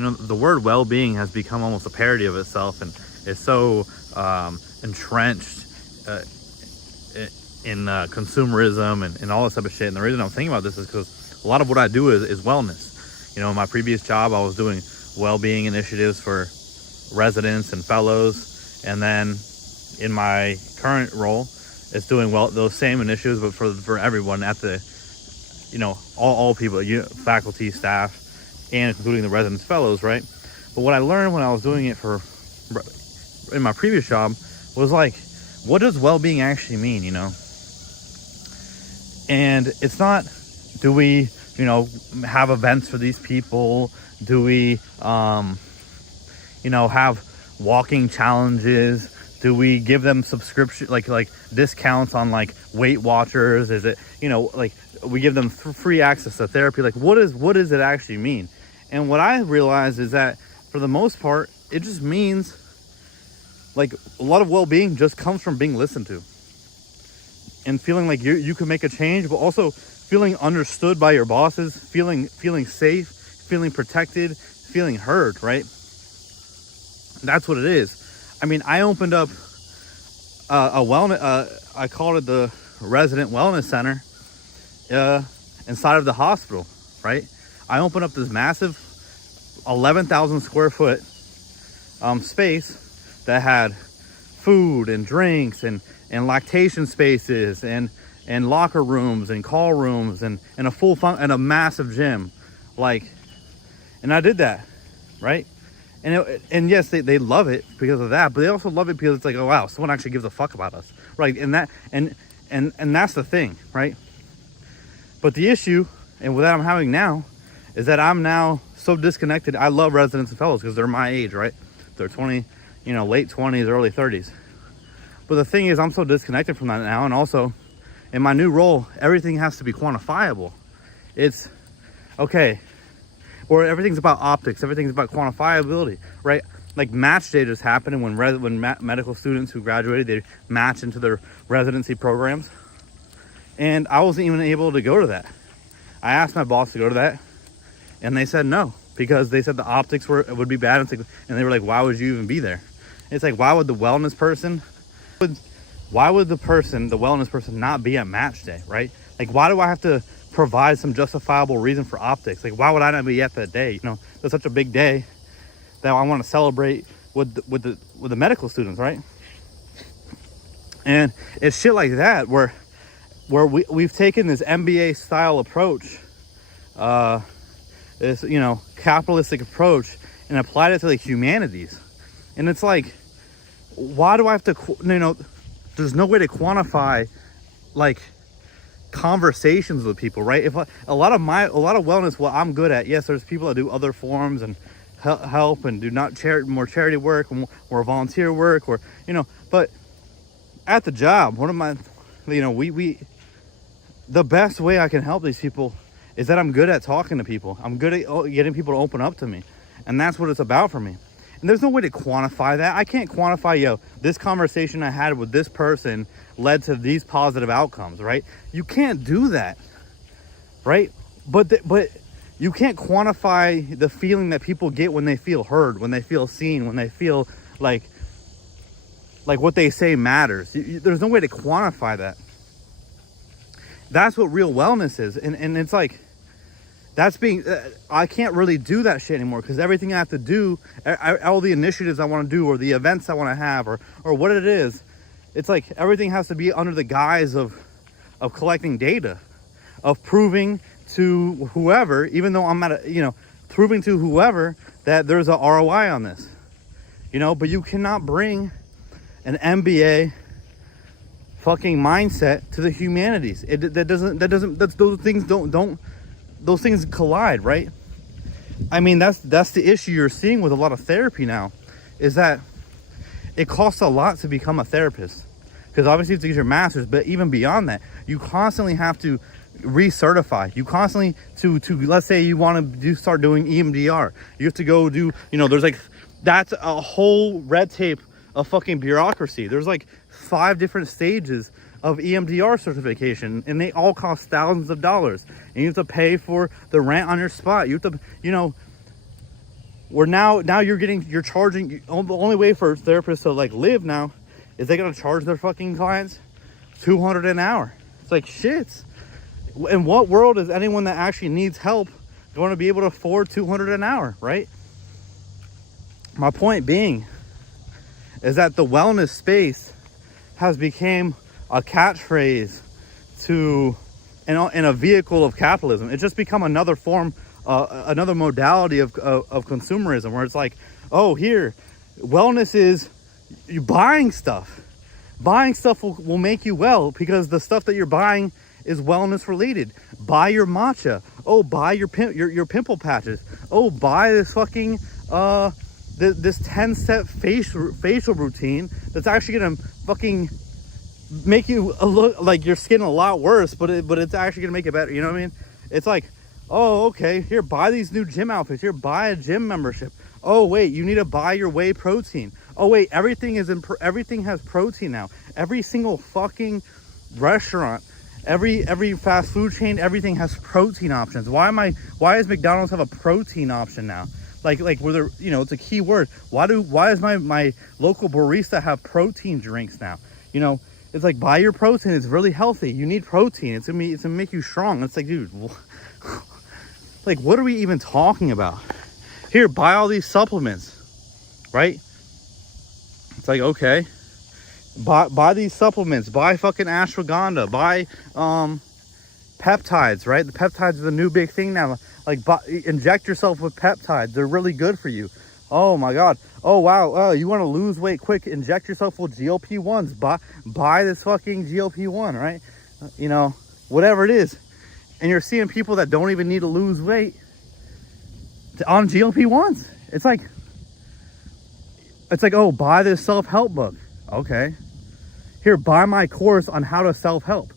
You know, the word well-being has become almost a parody of itself, and it's so entrenched in consumerism and all this type of shit. And the reason I'm thinking about this is because a lot of what I do is wellness. You know, in my previous job, I was doing well-being initiatives for residents and fellows, and then in my current role, it's doing those same initiatives, but for everyone at the, you know, all people, faculty, staff, and including the residents, fellows, right? But what I learned when I was doing it in my previous job was like, what does well-being actually mean, you know? And it's not, do we, you know, have events for these people? Do we, you know, have walking challenges? Do we give them subscription, like discounts on like Weight Watchers? Is it, you know, like we give them free access to therapy? Like what does it actually mean? And what I realized is that for the most part, it just means like a lot of well-being just comes from being listened to and feeling like you can make a change, but also feeling understood by your bosses, feeling safe, feeling protected, feeling heard, right? That's what it is. I mean, I opened up a wellness, I called it the Resident Wellness Center inside of the hospital, right? I opened up this massive 11,000 square foot space that had food and drinks and lactation spaces and locker rooms and call rooms and a massive gym, like, and I did that, right? And yes, they love it because of that, but they also love it because it's like, oh wow, someone actually gives a fuck about us, right? And that's the thing, right? But the issue, and what I'm having now, is that I'm now so disconnected. I love residents and fellows because they're my age, right? They're 20, you know, late 20s, early 30s. But the thing is, I'm so disconnected from that now, and also in my new role, everything has to be quantifiable. It's okay. Or everything's about optics, everything's about quantifiability, right? Like match day just happened when medical students who graduated, they match into their residency programs. And I wasn't even able to go to that. I asked my boss to go to that, and they said no, because they said the optics would be bad. And they were like, why would you even be there? It's like, why would the wellness person, the wellness person not be at match day, right? Like, why do I have to provide some justifiable reason for optics? Like, why would I not be at that day? You know, it's such a big day that I want to celebrate with the medical students, right? And it's shit like that where we've taken this MBA style approach, this, you know, capitalistic approach, and applied it to the humanities. And it's like, why do I have to, you know, there's no way to quantify like conversations with people, right? If a lot of wellness, what I'm good at, yes, there's people that do other forms and help and do not more charity work or volunteer work, or, you know, but at the job, one of my, you know, the best way I can help these people is that I'm good at talking to people. I'm good at getting people to open up to me, and that's what it's about for me. And there's no way to quantify that. I can't quantify, this conversation I had with this person led to these positive outcomes, right? You can't do that, right? But you can't quantify the feeling that people get when they feel heard, when they feel seen, when they feel like what they say matters. There's no way to quantify that. That's what real wellness is. And it's like, that's being, I can't really do that shit anymore, because everything I have to do, all the initiatives I want to do, or the events I want to have, or what it is, it's like everything has to be under the guise of collecting data, of proving to whoever, even though I'm proving to whoever that there's a ROI on this, but you cannot bring an MBA fucking mindset to the humanities. Those things collide, right? I mean, that's the issue you're seeing with a lot of therapy now, is that it costs a lot to become a therapist, because obviously you have to get your master's, but even beyond that, you constantly have to recertify. You constantly to let's say you want to start doing EMDR, you have to go do, there's like, that's a whole red tape of fucking bureaucracy. There's like 5 different stages of EMDR certification, and they all cost thousands of dollars, and you have to pay for the rent on your spot. You have to, Where now you're charging. The only way for therapists to like live now is they gotta charge their fucking clients $200 an hour. It's like shit. In what world is anyone that actually needs help going to be able to afford $200 an hour, right? My point being is that the wellness space has become a catchphrase to in a vehicle of capitalism. It's just become another form, another modality of consumerism, where it's like, oh, here, wellness is you buying stuff. Buying stuff will make you well because the stuff that you're buying is wellness related. Buy your matcha. Oh, buy your pimple patches. Oh, buy this fucking this 10-step facial routine that's actually gonna fucking make you look like your skin a lot worse, but it's actually gonna make it better. You know what I mean? It's like, oh, okay, here, buy these new gym outfits. Here, buy a gym membership. Oh wait, you need to buy your whey protein. Oh wait, everything has protein now. Every single fucking restaurant, every fast food chain, everything has protein options. Why does McDonald's have a protein option now? Like where they're, you know, it's a key word. Why does my local barista have protein drinks now? You know, it's like, buy your protein. It's really healthy. You need protein. It's gonna make you strong. It's like, dude, like, what are we even talking about? Here, buy all these supplements, right? It's like, okay, buy these supplements. Buy fucking ashwagandha. Buy peptides, right? The peptides are the new big thing now. Like, inject yourself with peptides. They're really good for you. Oh my God. Oh wow. Oh, you want to lose weight quick? Inject yourself with GLP-1s. Buy this fucking GLP-1, right? You know, whatever it is. And you're seeing people that don't even need to lose weight on GLP-1s. It's like, oh, buy this self-help book. Okay. Here, buy my course on how to self-help.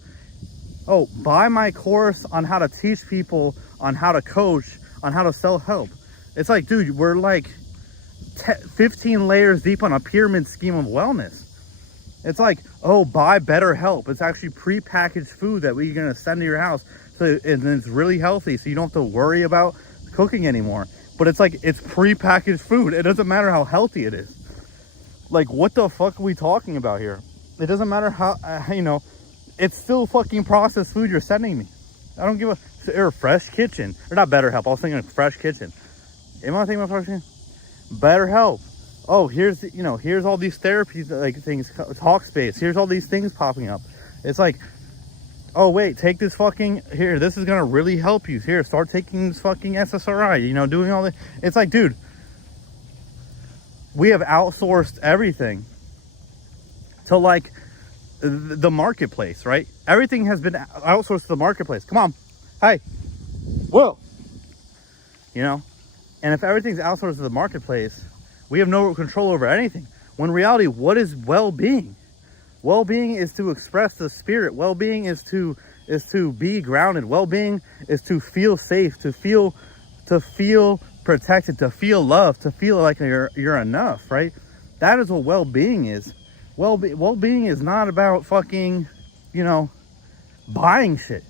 Oh, buy my course on how to teach people on how to coach, on how to self-help. It's like, dude, we're like 15 layers deep on a pyramid scheme of wellness. It's like, oh, buy BetterHelp. It's actually pre-packaged food that we're gonna send to your house, and it's really healthy, so you don't have to worry about cooking anymore. But it's like, it's pre-packaged food. It doesn't matter how healthy it is. Like, what the fuck are we talking about here? It doesn't matter how, you know, it's still fucking processed food you're sending me. I don't give a, or Fresh Kitchen, or not BetterHelp. I was thinking of Fresh Kitchen. Am I thinking about Fresh Kitchen? BetterHelp. Oh, here's, you know, here's all these therapies, like things, Talkspace. Here's all these things popping up. It's like, oh wait, take this fucking, here, this is gonna really help you. Here, start taking this fucking SSRI, you know, doing all this. It's like, dude, we have outsourced everything to like the marketplace, right? Everything has been outsourced to the marketplace. Come on. Hey. Whoa. You know? And if everything's outsourced to the marketplace, we have no control over anything. When in reality, what is well-being? Well-being is to express the spirit. Well-being is to be grounded. Well-being is to feel safe, to feel protected, to feel loved, to feel like you're enough, right? That is what well-being is. Well-being is not about fucking, you know, buying shit.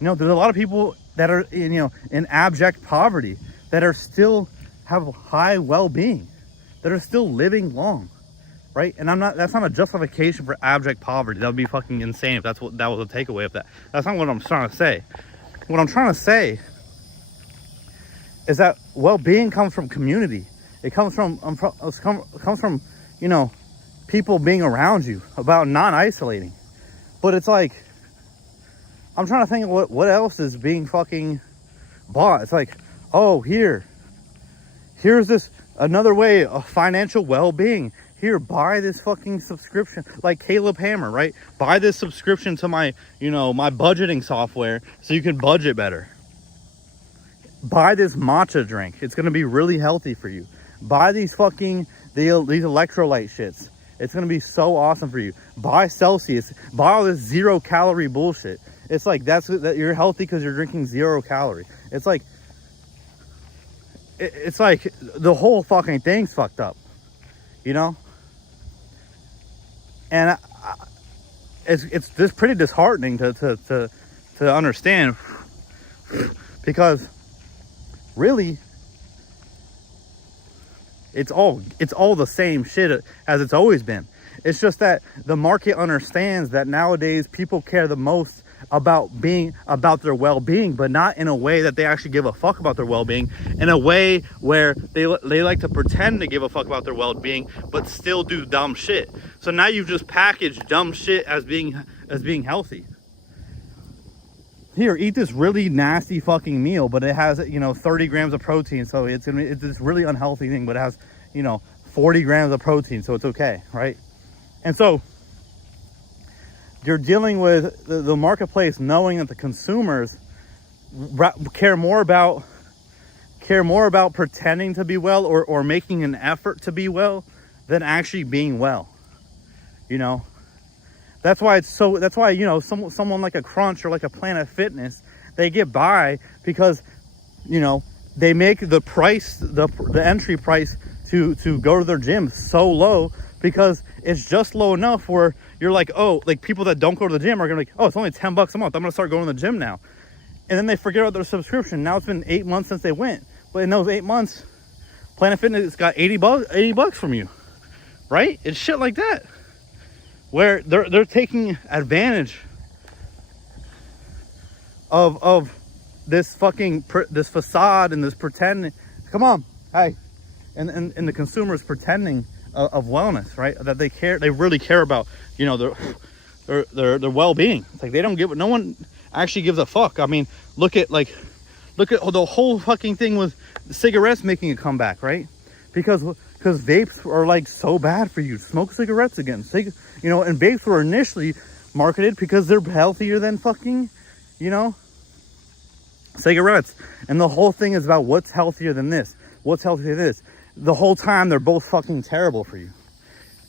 You know, there's a lot of people that are, you know, in abject poverty that are still have high well-being, that are still living long, right? And that's not a justification for abject poverty. That would be fucking insane if that was a takeaway of that. That's not what I'm trying to say. What I'm trying to say is that well-being comes from community. It comes from you know, people being around you, about not isolating. But it's like, I'm trying to think of what else is being fucking bought. It's like, oh, here's this another way of financial well-being. Here, buy this fucking subscription, like Caleb Hammer, right? Buy this subscription to my, you know, my budgeting software so you can budget better. Buy this matcha drink. It's gonna be really healthy for you. Buy these fucking these electrolyte shits. It's gonna be so awesome for you. Buy Celsius. Buy all this 0-calorie bullshit. It's like that you're healthy because you're drinking 0 calorie. It's like the whole fucking thing's fucked up, you know. And it's just pretty disheartening to understand, because really It's all the same shit as it's always been. It's just that the market understands that nowadays people care the most about their well-being, but not in a way that they actually give a fuck about their well-being, in a way where they like to pretend to give a fuck about their well-being but still do dumb shit. So now you've just packaged dumb shit as being healthy. Here, eat this really nasty fucking meal, but it has, 30 grams of protein, so it's this really unhealthy thing, but it has, 40 grams of protein, so it's okay, right? And so you're dealing with the marketplace knowing that the consumers care more about pretending to be well or making an effort to be well than actually being well. That's why someone like a Crunch or like a Planet Fitness, they get by because they make the price, the entry price to go to their gym so low, because it's just low enough where you're like, oh, like people that don't go to the gym are gonna be like, oh, it's only $10 a month, I'm gonna start going to the gym now. And then they forget about their subscription. Now it's been 8 months since they went, but in those 8 months, Planet Fitness got $80 from you, right? It's shit like that, where they're taking advantage of this fucking this facade and this pretend. Come on, hey, and the consumers pretending of wellness, right? That they really care about, their well-being. It's like they don't give, no one actually gives a fuck. I mean, look at the whole fucking thing with cigarettes making a comeback, right? Because vapes are like so bad for you. Smoke cigarettes again. And vapes were initially marketed because they're healthier than fucking, cigarettes. And the whole thing is about what's healthier than this, what's healthier than this. The whole time they're both fucking terrible for you,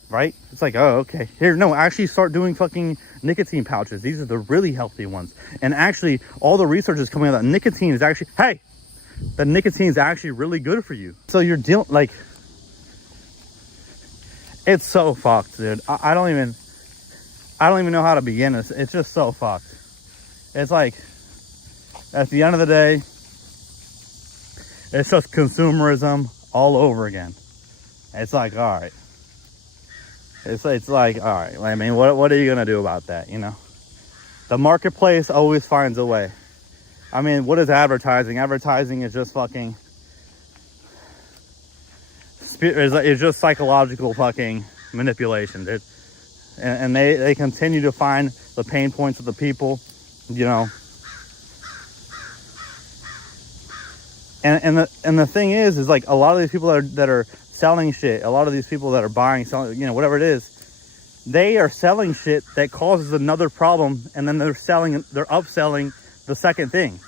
right? It's like, oh, okay, here, no, actually start doing fucking nicotine pouches. These are the really healthy ones. And actually all the research is coming out that nicotine is actually, the nicotine is actually really good for you. So you're dealing, like, it's so fucked, dude. I don't even know how to begin this. It's just so fucked. It's like, at the end of the day, it's just consumerism all over again. It's like, all right. It's like, all right. I mean, what are you gonna do about that? The marketplace always finds a way. I mean, what is advertising? Advertising is just fucking. It's just psychological fucking manipulation, dude. And they continue to find the pain points of the people, And the thing is like a lot of these people that are selling shit, a lot of these people that are buying, selling, whatever it is, they are selling shit that causes another problem, and then they're upselling the second thing,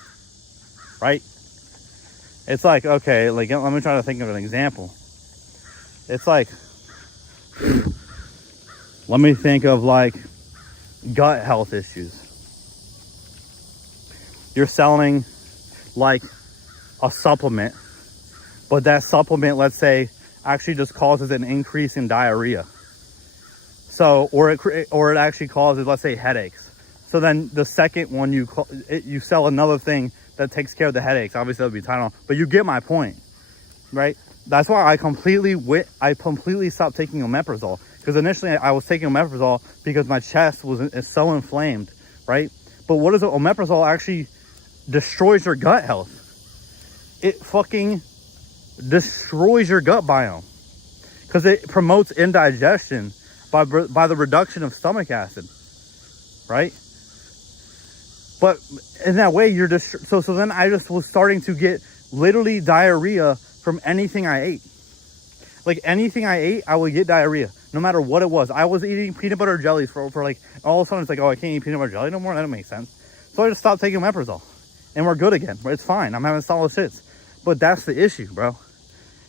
right? It's like, okay, like, let me try to think of an example. It's like, let me think of like gut health issues. You're selling like a supplement, but that supplement, let's say, actually just causes an increase in diarrhea. So, or it actually causes, let's say, headaches. So then the second one you sell another thing that takes care of the headaches. Obviously that would be Tylenol, but you get my point, right? That's why I completely stopped taking omeprazole, because initially I was taking omeprazole because my chest is so inflamed, right? But what is it? Omeprazole actually destroys your gut health. It fucking destroys your gut biome because it promotes indigestion by the reduction of stomach acid, right? But in that way, you're just so then I just was starting to get literally diarrhea from anything I ate. Like anything I ate, I would get diarrhea, no matter what it was. I was eating peanut butter jellies for like, all of a sudden it's like, oh, I can't eat peanut butter jelly no more. That don't make sense. So I just stopped taking omeprazole, and we're good again. It's fine. I'm having solid shits. But that's the issue, bro.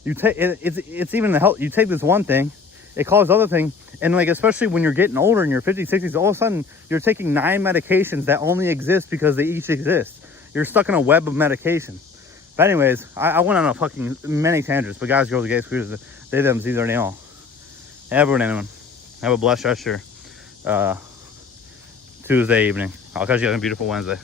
You take it's even the health. You take this one thing, it causes other thing, and like especially when you're getting older in your 50s, 60s, all of a sudden you're taking 9 medications that only exist because they each exist. You're stuck in a web of medication. But anyways, I went on a fucking many tangents. But guys, girls, gays, queers, they, them, these are they all. Everyone, anyone. Have a blessed rest of your Tuesday evening. I'll catch you on a beautiful Wednesday.